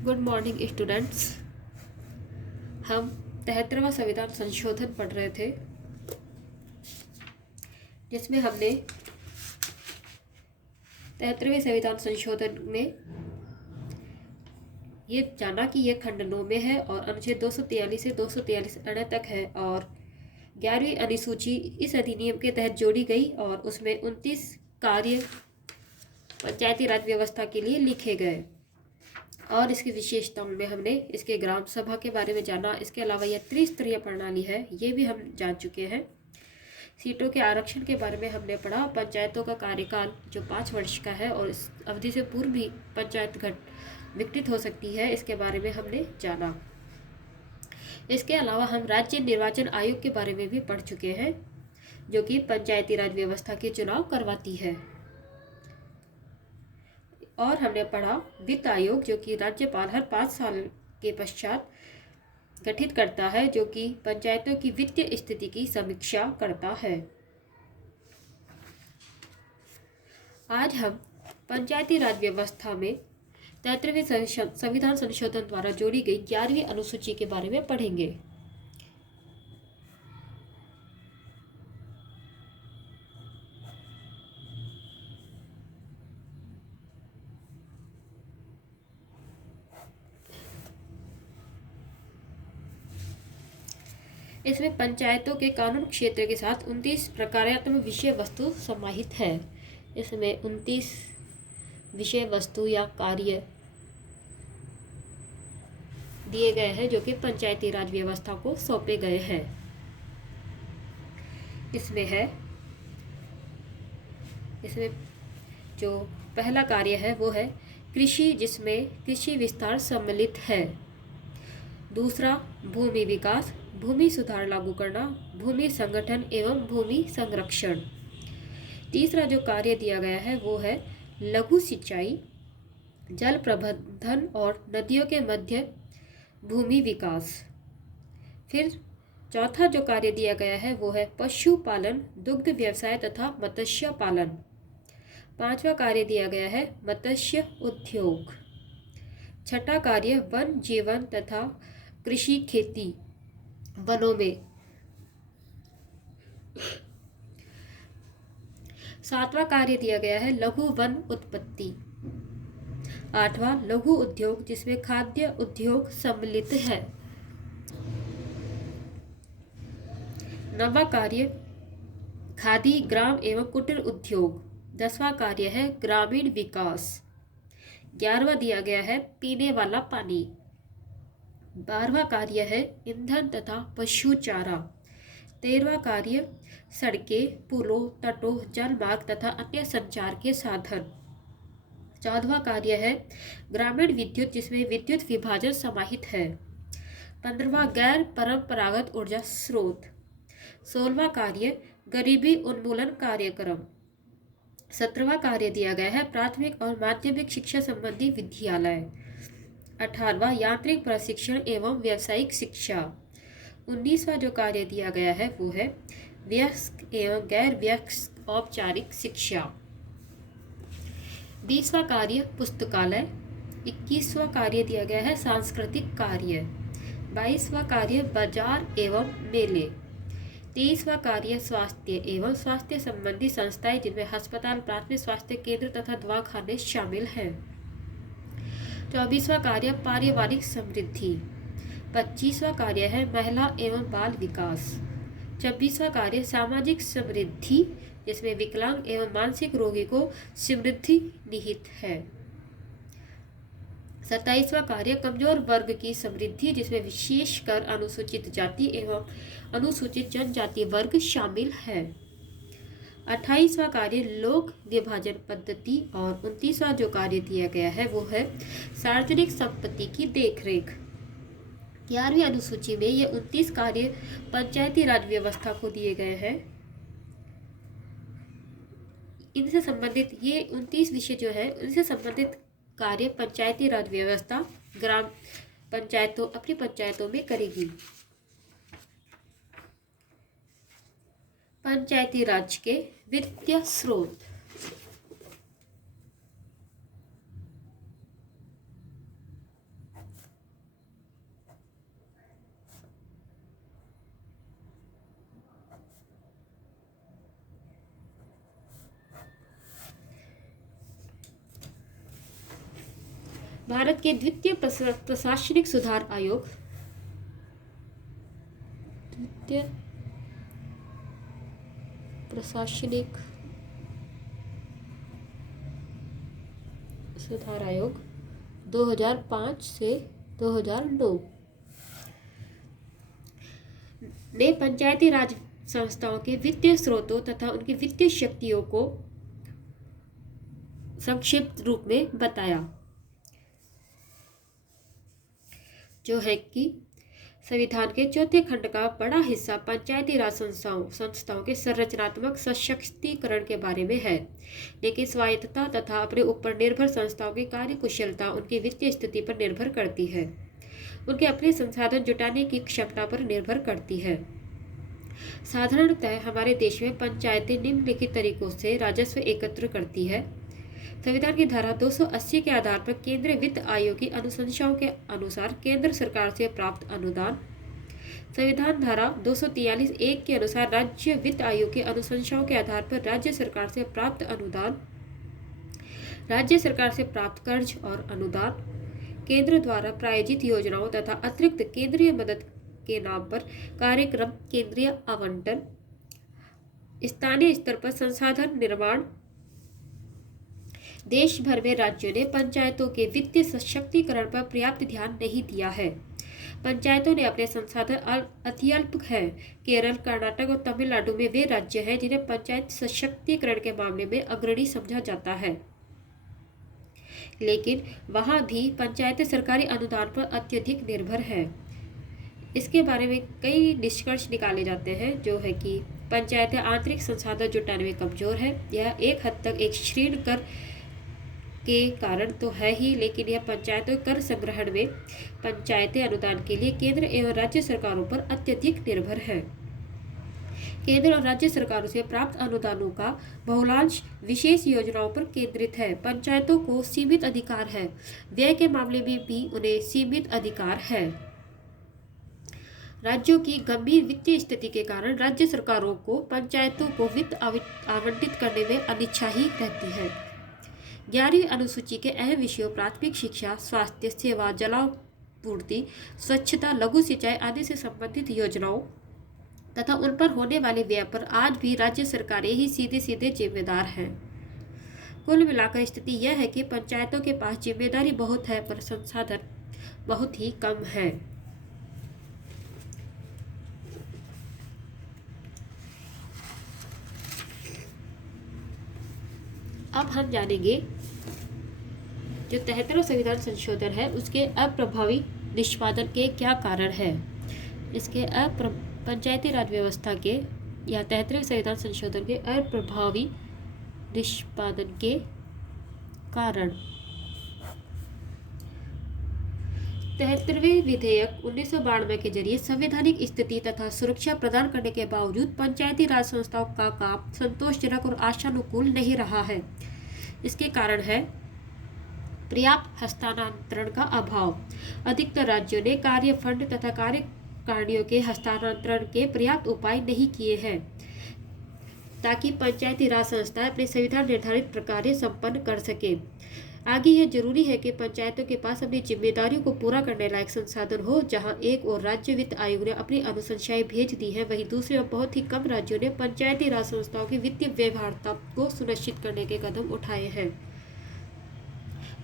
Good morning students. हम 73वां संविधान संशोधन पढ़ रहे थे, जिसमें हमने 73वें संविधान संशोधन में ये जाना कि यह खंडनों में है और अनुच्छेद 243 से 243 अ तक है और 11वीं अनुसूची इस अधिनियम के तहत जोड़ी गई और उसमें 29 कार्य पंचायती राज व्यवस्था के लिए लिखे गए और इसकी विशेषताओं में हमने इसके ग्राम सभा के बारे में जाना। इसके अलावा यह त्रिस्तरीय प्रणाली है, ये भी हम जान चुके हैं। सीटों के आरक्षण के बारे में हमने पढ़ा। पंचायतों का कार्यकाल जो 5 वर्ष का है और इस अवधि से पूर्व भी पंचायत विघटित हो सकती है, इसके बारे में हमने जाना। इसके अलावा हम राज्य निर्वाचन आयोग के बारे में भी पढ़ चुके हैं, जो कि पंचायती राज व्यवस्था के चुनाव करवाती है। और हमने पढ़ा वित्त आयोग, जो कि राज्यपाल हर 5 साल के पश्चात गठित करता है, जो कि पंचायतों की वित्तीय स्थिति की समीक्षा करता है। आज हम पंचायती राज व्यवस्था में 73वें संविधान संशोधन द्वारा जोड़ी गई 11वीं अनुसूची के बारे में पढ़ेंगे। इसमें पंचायतों के कानून क्षेत्र के साथ 29 प्रकारात्मक विषय वस्तु समाहित है। इसमें 29 विषय वस्तु या कार्य दिए गए हैं, जो कि पंचायती राज व्यवस्था को सौंपे गए हैं। इसमें जो पहला कार्य है वो है कृषि, जिसमें कृषि विस्तार सम्मिलित है। दूसरा भूमि विकास, भूमि सुधार लागू करना, भूमि संगठन एवं भूमि संरक्षण। तीसरा जो कार्य दिया गया है वो है लघु सिंचाई, जल प्रबंधन और नदियों के मध्य भूमि विकास। फिर चौथा जो कार्य दिया गया है वो है पशुपालन, दुग्ध व्यवसाय तथा मत्स्य पालन। पांचवा कार्य दिया गया है मत्स्य उद्योग। छठा कार्य वन जीवन तथा कृषि खेती वनों में। सातवां कार्य दिया गया है लघु वन उत्पत्ति। आठवां लघु उद्योग, जिसमें खाद्य उद्योग सम्मिलित है। नौवां कार्य खादी, ग्राम एवं कुटीर उद्योग। 10वां कार्य है ग्रामीण विकास। 11वां दिया गया है पीने वाला पानी। 12वां कार्य है ईंधन तथा पशु चारा। 13वां कार्य सड़कें, पुलों, तटों, जल मार्ग तथा अन्य संचार के साधन। 14वां कार्य है ग्रामीण विद्युत, जिसमें विद्युत विभाजन समाहित है। 15वां गैर परंपरागत ऊर्जा स्रोत। 16वां कार्य गरीबी उन्मूलन कार्यक्रम। 17वां कार्य दिया गया है प्राथमिक और माध्यमिक शिक्षा संबंधी विद्यालय। 18वां यांत्रिक प्रशिक्षण एवं व्यावसायिक शिक्षा। 19वां जो कार्य दिया गया है वो है वयस्क एवं गैर वयस्क औपचारिक शिक्षा। 20वां कार्य पुस्तकालय। 21वां कार्य दिया गया है सांस्कृतिक कार्य। 22वां कार्य बाजार एवं मेले। 23वां कार्य स्वास्थ्य एवं स्वास्थ्य संबंधी संस्थाएं, जिनमें अस्पताल, प्राथमिक स्वास्थ्य केंद्र तथा दवाखाने शामिल हैं। 24वां कार्य पारिवारिक समृद्धि। 25वां कार्य है महिला एवं बाल विकास। 26वां कार्य सामाजिक समृद्धि, जिसमें विकलांग एवं मानसिक रोगी को समृद्धि निहित है। 27वां कार्य कमजोर वर्ग की समृद्धि, जिसमें विशेषकर अनुसूचित जाति एवं अनुसूचित जनजाति वर्ग शामिल है। 28वां कार्य लोक विभाजन पद्धति और 29वां जो कार्य दिया गया है वो है सार्वजनिक संपत्ति की देखरेख। 11वीं अनुसूची में ये 29 कार्य पंचायती राज व्यवस्था को दिए गए हैं। इनसे संबंधित ये 29 विषय जो है, उनसे संबंधित कार्य पंचायती राज व्यवस्था ग्राम पंचायतों अपनी पंचायतों में करेगी। पंचायती राज के वित्तीय स्रोत। भारत के द्वितीय प्रशासनिक सुधार आयोग, द्वितीय प्रशासनिक सुधार आयोग 2005 से 2009 ने पंचायती राज संस्थाओं के वित्तीय स्रोतों तथा उनकी वित्तीय शक्तियों को संक्षिप्त रूप में बताया, जो है कि संविधान के चौथे खंड का बड़ा हिस्सा पंचायती राज संस्थाओं के संरचनात्मक सशक्तिकरण के बारे में है, लेकिन स्वायत्तता तथा अपने ऊपर निर्भर संस्थाओं की कार्यकुशलता उनकी वित्तीय स्थिति पर निर्भर करती है, उनके अपने संसाधन जुटाने की क्षमता पर निर्भर करती है। साधारणतः हमारे देश में पंचायतें निम्नलिखित तरीकों से राजस्व एकत्र करती है। संविधान की धारा 280 के आधार पर केंद्रीय वित्त आयोग की अनुशंसाओं के अनुसार केंद्र सरकार से प्राप्त अनुदान, संविधान धारा 243(1) के अनुसार राज्य वित्त आयोग की अनुशंसाओं के आधार पर राज्य सरकार से प्राप्त अनुदान, राज्य सरकार से प्राप्त कर्ज और अनुदान, केंद्र द्वारा प्रायोजित योजनाओं तथा अतिरिक्त केंद्रीय मदद के नाम पर कार्यक्रम केंद्रीय आवंटन, स्थानीय स्तर पर संसाधन निर्माण। देश भर में राज्यों ने पंचायतों के वित्तीय सशक्तिकरण पर पर्याप्त ध्यान नहीं दिया है। पंचायतों ने अपने संसाधन अत्यल्प हैं। केरल, कर्नाटक और तमिलनाडु में वे राज्य हैं जिन्हें पंचायत सशक्तिकरण के मामले में अग्रणी समझा जाता है, लेकिन वहां भी पंचायतें सरकारी अनुदान पर अत्यधिक निर्भर हैं। इसके बारे में कई निष्कर्ष निकाले जाते हैं, जो है कि पंचायतें आंतरिक संसाधन जुटाने में कमजोर है। यह एक हद तक एक ऋण कर के कारण तो है ही, लेकिन यह पंचायतों कर संग्रहण में पंचायतें अनुदान के लिए केंद्र एवं राज्य सरकारों पर अत्यधिक निर्भर है। केंद्र और राज्य सरकारों से प्राप्त अनुदानों का बहुलांश विशेष योजनाओं पर केंद्रित है। पंचायतों को सीमित अधिकार है, व्यय के मामले में भी उन्हें सीमित अधिकार है। राज्यों की गंभीर वित्तीय स्थिति के कारण राज्य सरकारों को पंचायतों को वित्त आवंटित करने में अनिच्छा ही रहती है। 11वीं अनुसूची के अहम विषयों प्राथमिक शिक्षा, स्वास्थ्य सेवा, जलापूर्ति, स्वच्छता, लघु सिंचाई आदि से संबंधित योजनाओं तथा उन पर होने वाले व्यय पर आज भी राज्य सरकारें ही सीधे सीधे जिम्मेदार हैं। कुल मिलाकर स्थिति यह है कि पंचायतों के पास जिम्मेदारी बहुत है पर संसाधन बहुत ही कम है। अब हम जानेंगे जो 73वां संविधान संशोधन है उसके अप्रभावी निष्पादन के क्या कारण है। इसके पंचायती राज व्यवस्था के या 73वें संविधान संशोधन के अप्रभावी निष्पादन के कारण। 73वें विधेयक 1992 के जरिए संवैधानिक स्थिति तथा सुरक्षा प्रदान करने के बावजूद पंचायती राज संस्थाओं का काम संतोषजनक और आशानुकूल नहीं रहा है। इसके कारण है पर्याप्त हस्तांतरण का अभाव। अधिकतर राज्यों ने कार्य फंड तथा कार्यकारिणियों के हस्तांतरण के पर्याप्त उपाय नहीं किए हैं ताकि पंचायती राज संस्थाएं अपने संविधान निर्धारित प्रक्रिया संपन्न कर सके। आगे यह जरूरी है कि पंचायतों के पास अपनी जिम्मेदारियों को पूरा करने लायक संसाधन हो। जहां एक और राज्य वित्त आयोग ने अपनी अनुशंसाएं भेज दी है, वहीं दूसरे और बहुत ही कम राज्यों ने पंचायती राज संस्थाओं की वित्तीय व्यवहार्यता को सुनिश्चित करने के कदम उठाए हैं।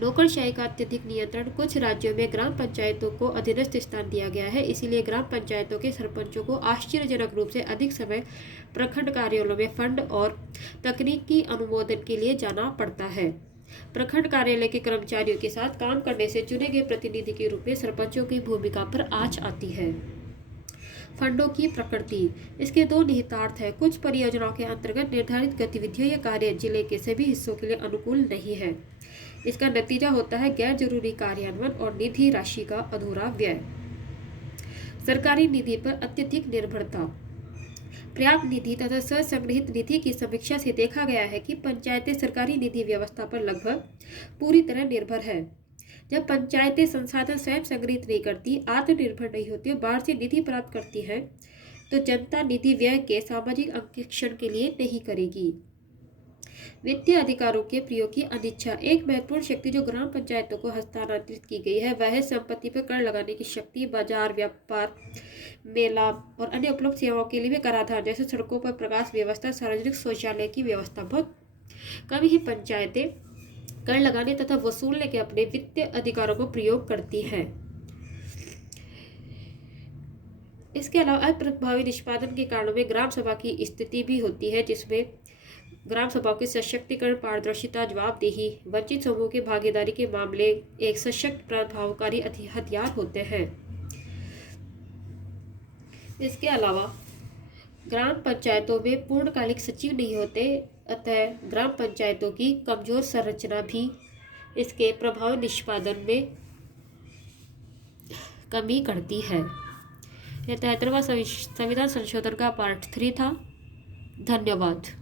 नौकरशाही का अत्यधिक नियंत्रण। कुछ राज्यों में ग्राम पंचायतों को अधीनस्थ स्थान दिया गया है, इसीलिए ग्राम पंचायतों के सरपंचों को आश्चर्यजनक रूप से अधिक समय प्रखंड कार्यालयों में फंड और तकनीकी अनुमोदन के लिए जाना पड़ता है। प्रखंड कार्यालय के कर्मचारियों के साथ काम करने से चुने गए प्रतिनिधि के रूप में सरपंचों की भूमिका पर आंच आती है। फंडों की प्रकृति। इसके दो निहितार्थ हैं। कुछ परियोजनाओं के अंतर्गत निर्धारित गतिविधियों या कार्य जिले के सभी हिस्सों के लिए अनुकूल नहीं है। इसका नतीजा होता है गैर जरूरी कार्यान्वयन और निधि राशि का अधूरा व्यय। सरकारी निधि पर अत्यधिक निर्भरता। पर्याप्त निधि तथा स्वसंग्रहित निधि की समीक्षा से देखा गया है कि पंचायतें सरकारी निधि व्यवस्था पर लगभग पूरी तरह निर्भर है। जब पंचायतें संसाधन स्वयं संग्रहित नहीं करती, आत्मनिर्भर नहीं होती और बाहर से निधि प्राप्त करती है, तो जनता निधि व्यय के सामाजिक अंकेक्षण के लिए नहीं करेगी। वित्तीय अधिकारों के प्रयोग की अनिच्छा। एक महत्वपूर्ण शक्ति जो ग्राम पंचायतों को हस्तांतरित की गई है वह है संपत्ति पर कर लगाने की शक्ति। बाजार, व्यापार, मेला और अन्य उपलब्ध सेवाओं के लिए भी कराधान जैसे सड़कों पर प्रकाश व्यवस्था, सार्वजनिक शौचालय की व्यवस्था बहुत कम ही पंचायतें कर लगाने तथा वसूलने के अपने वित्तीय अधिकारों को प्रयोग करती हैं। इसके अलावा अप्रभावी निष्पादन के कारणों में ग्राम सभा की स्थिति भी होती है, जिसमें ग्राम सभाओं के सशक्तिकरण, पारदर्शिता, जवाबदेही, वंचित समूह की भागीदारी के मामले एक सशक्त प्रभावकारी हथियार होते हैं। इसके अलावा ग्राम पंचायतों में पूर्णकालिक सचिव नहीं होते, अतः ग्राम पंचायतों की कमजोर संरचना भी इसके प्रभावी निष्पादन में कमी करती है। यह 73वां संविधान संशोधन का पार्ट 3 था। धन्यवाद।